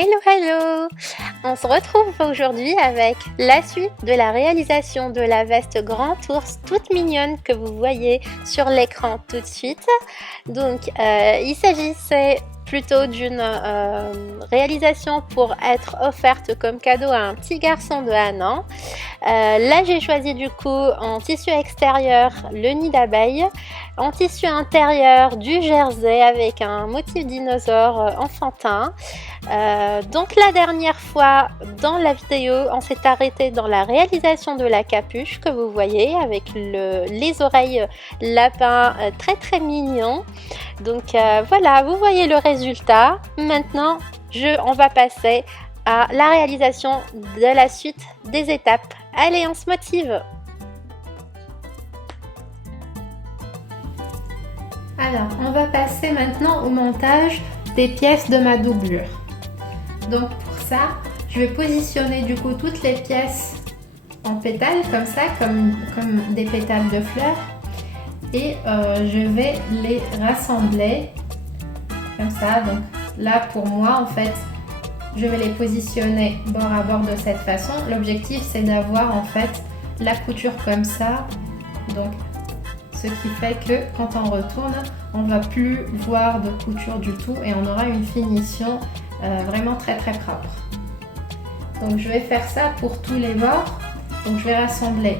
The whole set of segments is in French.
Hello hello! On se retrouve aujourd'hui avec la suite de la réalisation de la veste Grand Ours toute mignonne que vous voyez sur l'écran tout de suite. Donc il s'agissait plutôt d'une réalisation pour être offerte comme cadeau à un petit garçon de 1 an. Là j'ai choisi du coup en tissu extérieur le nid d'abeille, en tissu intérieur du jersey avec un motif dinosaure enfantin. Donc la dernière fois dans la vidéo on s'est arrêté dans la réalisation de la capuche que vous voyez avec les oreilles lapin très mignon. Donc voilà, vous voyez le résultat. Maintenant on va passer à la réalisation de la suite des étapes. Allez, on se motive! Alors on va passer maintenant au montage des pièces de ma doublure. Donc pour ça, je vais positionner du coup toutes les pièces en pétales comme ça, comme des pétales de fleurs, et je vais les rassembler comme ça. Donc là pour moi en fait, je vais les positionner bord à bord de cette façon. L'objectif c'est d'avoir en fait la couture comme ça, donc ce qui fait que quand on retourne, on ne va plus voir de couture du tout et on aura une finition vraiment très propre. Donc je vais faire ça pour tous les bords. Donc je vais rassembler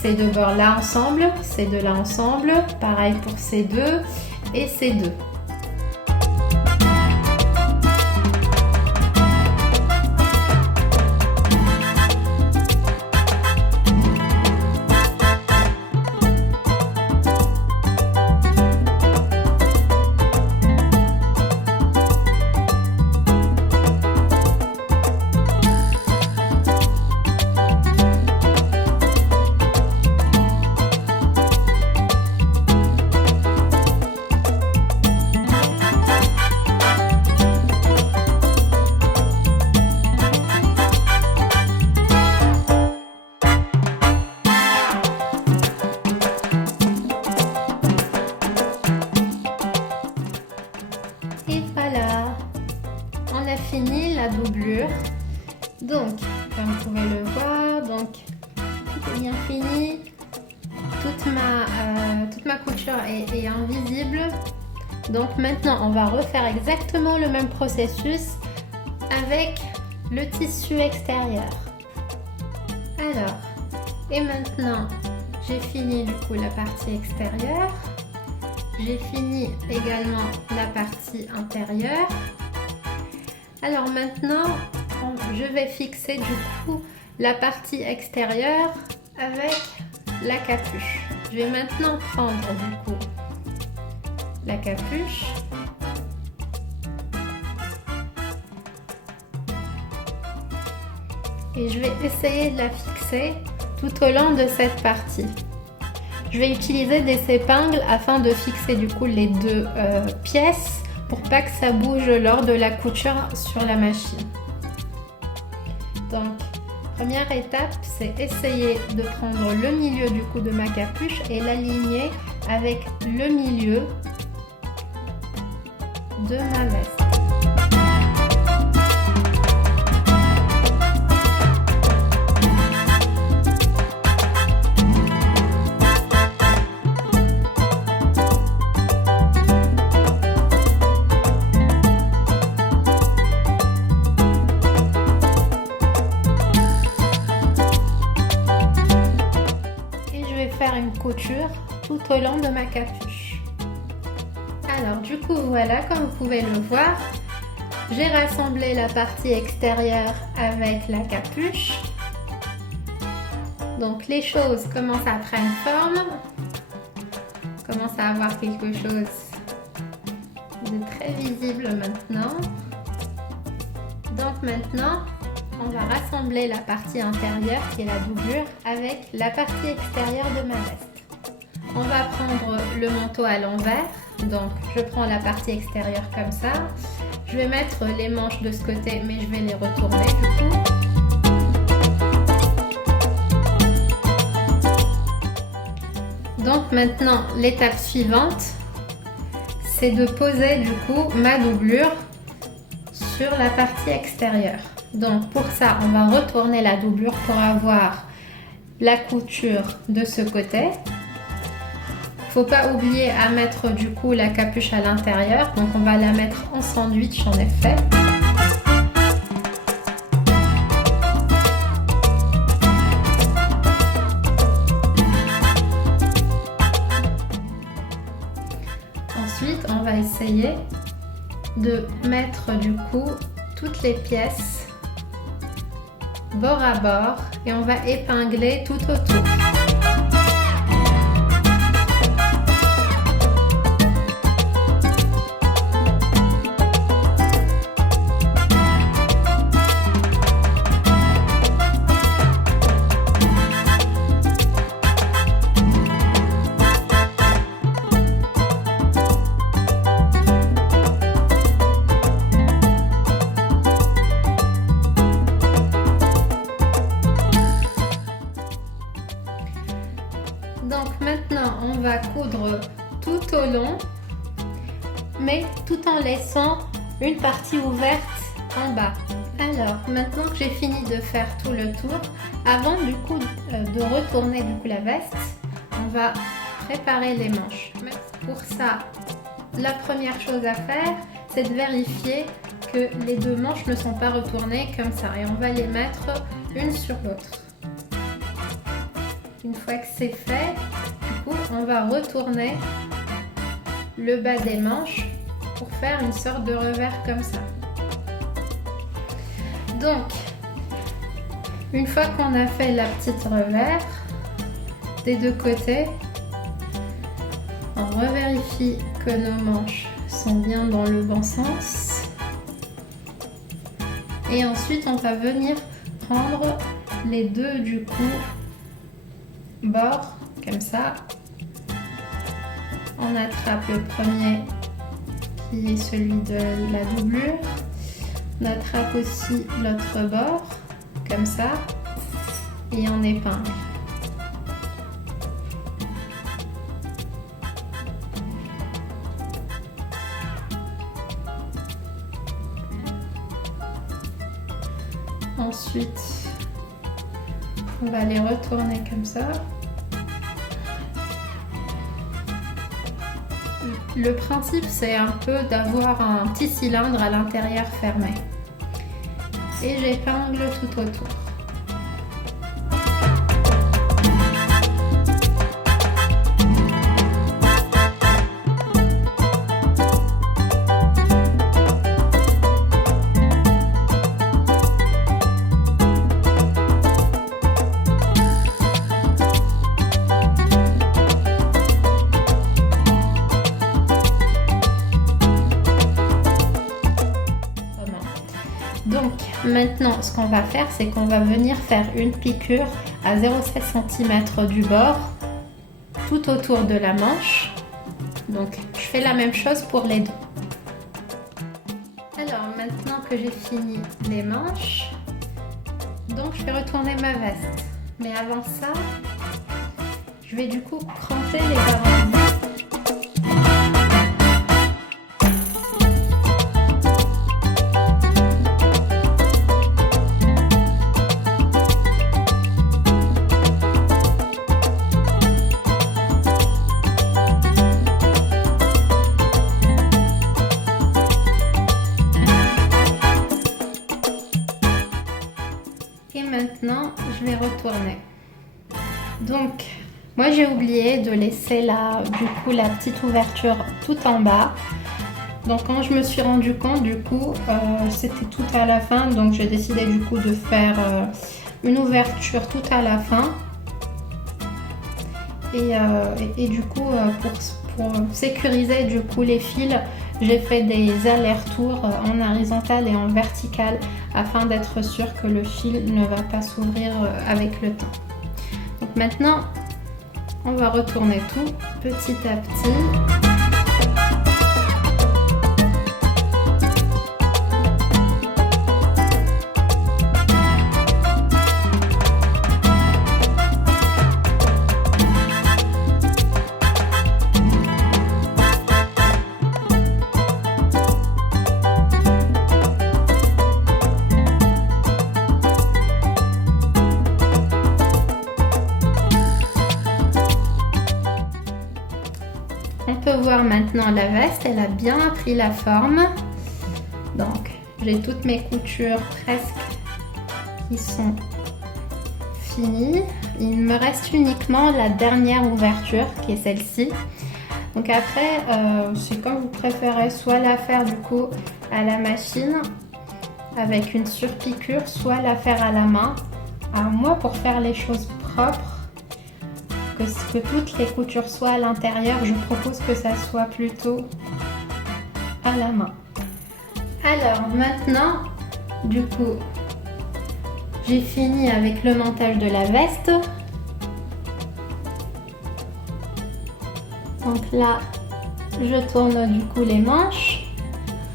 ces deux bords là ensemble, ces deux là ensemble, pareil pour ces deux et ces deux. Fini la doublure. Donc comme vous pouvez le voir, donc tout est bien fini, toute ma couture est invisible. Donc maintenant on va refaire exactement le même processus avec le tissu extérieur. Alors, et maintenant j'ai fini du coup la partie extérieure, j'ai fini également la partie intérieure. Alors maintenant, je vais fixer du coup la partie extérieure avec la capuche. Je vais maintenant prendre du coup la capuche et je vais essayer de la fixer tout au long de cette partie. Je vais utiliser des épingles afin de fixer du coup les deux pièces pour pas que ça bouge lors de la couture sur la machine. Donc, première étape, c'est essayer de prendre le milieu du coup de ma capuche et l'aligner avec le milieu de ma veste. Une couture tout au long de ma capuche. Alors du coup voilà, comme vous pouvez le voir, j'ai rassemblé la partie extérieure avec la capuche. Donc les choses commencent à prendre forme, commence à avoir quelque chose de très visible maintenant. Donc maintenant on va rassembler la partie intérieure qui est la doublure avec la partie extérieure de ma veste. On va prendre le manteau à l'envers, donc je prends la partie extérieure comme ça. Je vais mettre les manches de ce côté mais je vais les retourner du coup. Donc maintenant l'étape suivante c'est de poser du coup ma doublure sur la partie extérieure. Donc pour ça, on va retourner la doublure pour avoir la couture de ce côté. Faut pas oublier à mettre du coup la capuche à l'intérieur, donc on va la mettre en sandwich en effet. Ensuite, on va essayer de mettre du coup toutes les pièces bord à bord et on va épingler tout autour. Donc maintenant on va coudre tout au long, mais tout en laissant une partie ouverte en bas. Alors maintenant que j'ai fini de faire tout le tour, avant du coup de retourner du coup la veste, on va préparer les manches. Pour ça, la première chose à faire, c'est de vérifier que les deux manches ne sont pas retournées comme ça et on va les mettre une sur l'autre. Une fois que c'est fait, du coup, on va retourner le bas des manches pour faire une sorte de revers comme ça. Donc, une fois qu'on a fait la petite revers des deux côtés, on revérifie que nos manches sont bien dans le bon sens. Et ensuite, on va venir prendre les deux du coup bord comme ça. On attrape le premier qui est celui de la doublure. On attrape aussi l'autre bord comme ça et on épingle. Ensuite, on va les retourner comme ça. Le principe, c'est un peu d'avoir un petit cylindre à l'intérieur fermé. Et j'épingle tout autour. Donc maintenant ce qu'on va faire, c'est qu'on va venir faire une piqûre à 0,7 cm du bord tout autour de la manche. Donc je fais la même chose pour les deux. Alors maintenant que j'ai fini les manches, donc je vais retourner ma veste. Mais avant ça, je vais du coup cranter les arrondis. Et maintenant, je vais retourner. Donc, moi j'ai oublié de laisser la petite ouverture tout en bas. Donc quand je me suis rendu compte, du coup, c'était tout à la fin. Donc j'ai décidé du coup de faire une ouverture tout à la fin. Et du coup, pour sécuriser du coup les fils, j'ai fait des allers-retours en horizontal et en vertical afin d'être sûr que le fil ne va pas s'ouvrir avec le temps. Donc maintenant, on va retourner tout petit à petit. voir maintenant la veste, elle a bien pris la forme. Donc j'ai toutes mes coutures presque qui sont finies. Il me reste uniquement la dernière ouverture qui est celle-ci. Donc après, c'est comme vous préférez, soit la faire du coup à la machine avec une surpiqûre, soit la faire à la main. Alors moi, pour faire les choses propres, que toutes les coutures soient à l'intérieur, je propose que ça soit plutôt à la main. Alors maintenant, du coup, j'ai fini avec le montage de la veste. Donc là, je tourne du coup les manches.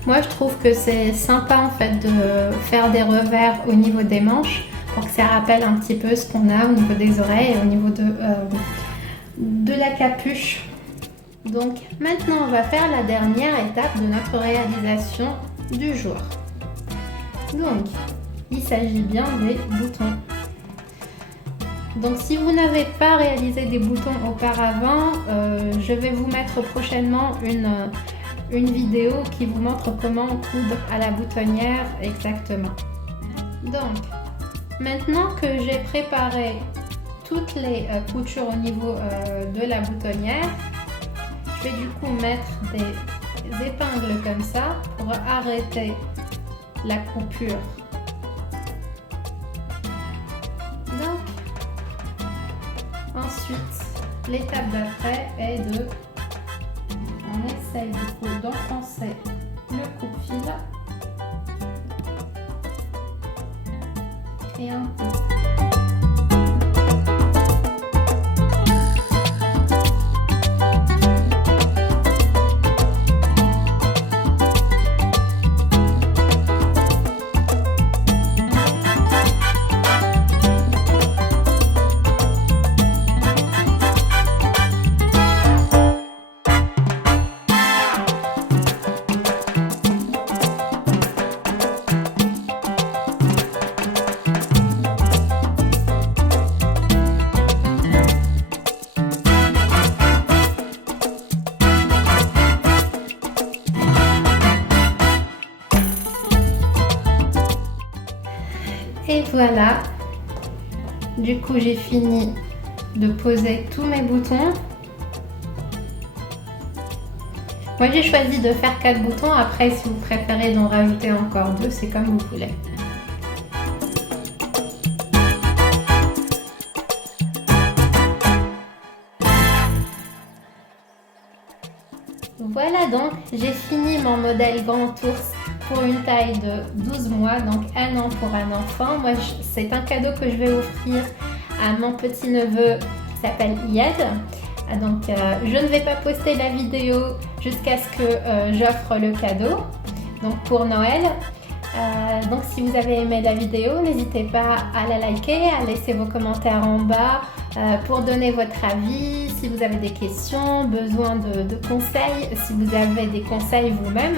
Moi, je trouve que c'est sympa en fait de faire des revers au niveau des manches pour que ça rappelle un petit peu ce qu'on a au niveau des oreilles et au niveau de la capuche. Donc maintenant, on va faire la dernière étape de notre réalisation du jour. Donc, il s'agit bien des boutons. Donc si vous n'avez pas réalisé des boutons auparavant, je vais vous mettre prochainement une vidéo qui vous montre comment coudre à la boutonnière exactement. Donc maintenant que j'ai préparé toutes les coutures au niveau de la boutonnière, je vais du coup mettre des épingles comme ça pour arrêter la coupure. Donc ensuite, l'étape d'après est on essaye du coup d'enfoncer le coupe-fil et un peu. Et voilà, du coup j'ai fini de poser tous mes boutons. Moi j'ai choisi de faire 4 boutons, après si vous préférez d'en rajouter encore 2, c'est comme vous voulez. Voilà donc, j'ai fini mon modèle Grand Ours pour une taille de 12 mois, donc 1 an pour un enfant. Moi, c'est un cadeau que je vais offrir à mon petit-neveu qui s'appelle Yed. Donc, je ne vais pas poster la vidéo jusqu'à ce que j'offre le cadeau, donc pour Noël. Donc, si vous avez aimé la vidéo, n'hésitez pas à la liker, à laisser vos commentaires en bas pour donner votre avis. Si vous avez des questions, besoin de conseils, si vous avez des conseils vous-même,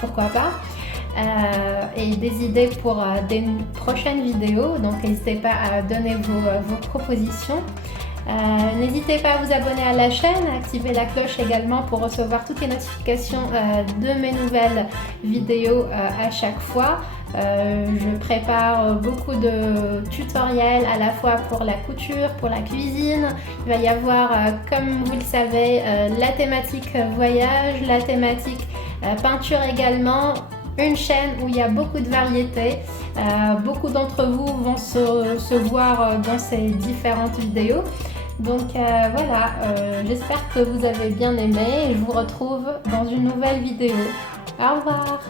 pourquoi pas. Et des idées pour des prochaines vidéos, donc n'hésitez pas à donner vos propositions. N'hésitez pas à vous abonner à la chaîne, à activer la cloche également pour recevoir toutes les notifications de mes nouvelles vidéos à chaque fois. Je prépare beaucoup de tutoriels à la fois pour la couture, pour la cuisine. Il va y avoir, comme vous le savez, la thématique voyage, la thématique peinture également. Une chaîne où il y a beaucoup de variétés. Beaucoup d'entre vous vont se voir dans ces différentes vidéos. Donc voilà, j'espère que vous avez bien aimé et je vous retrouve dans une nouvelle vidéo. Au revoir!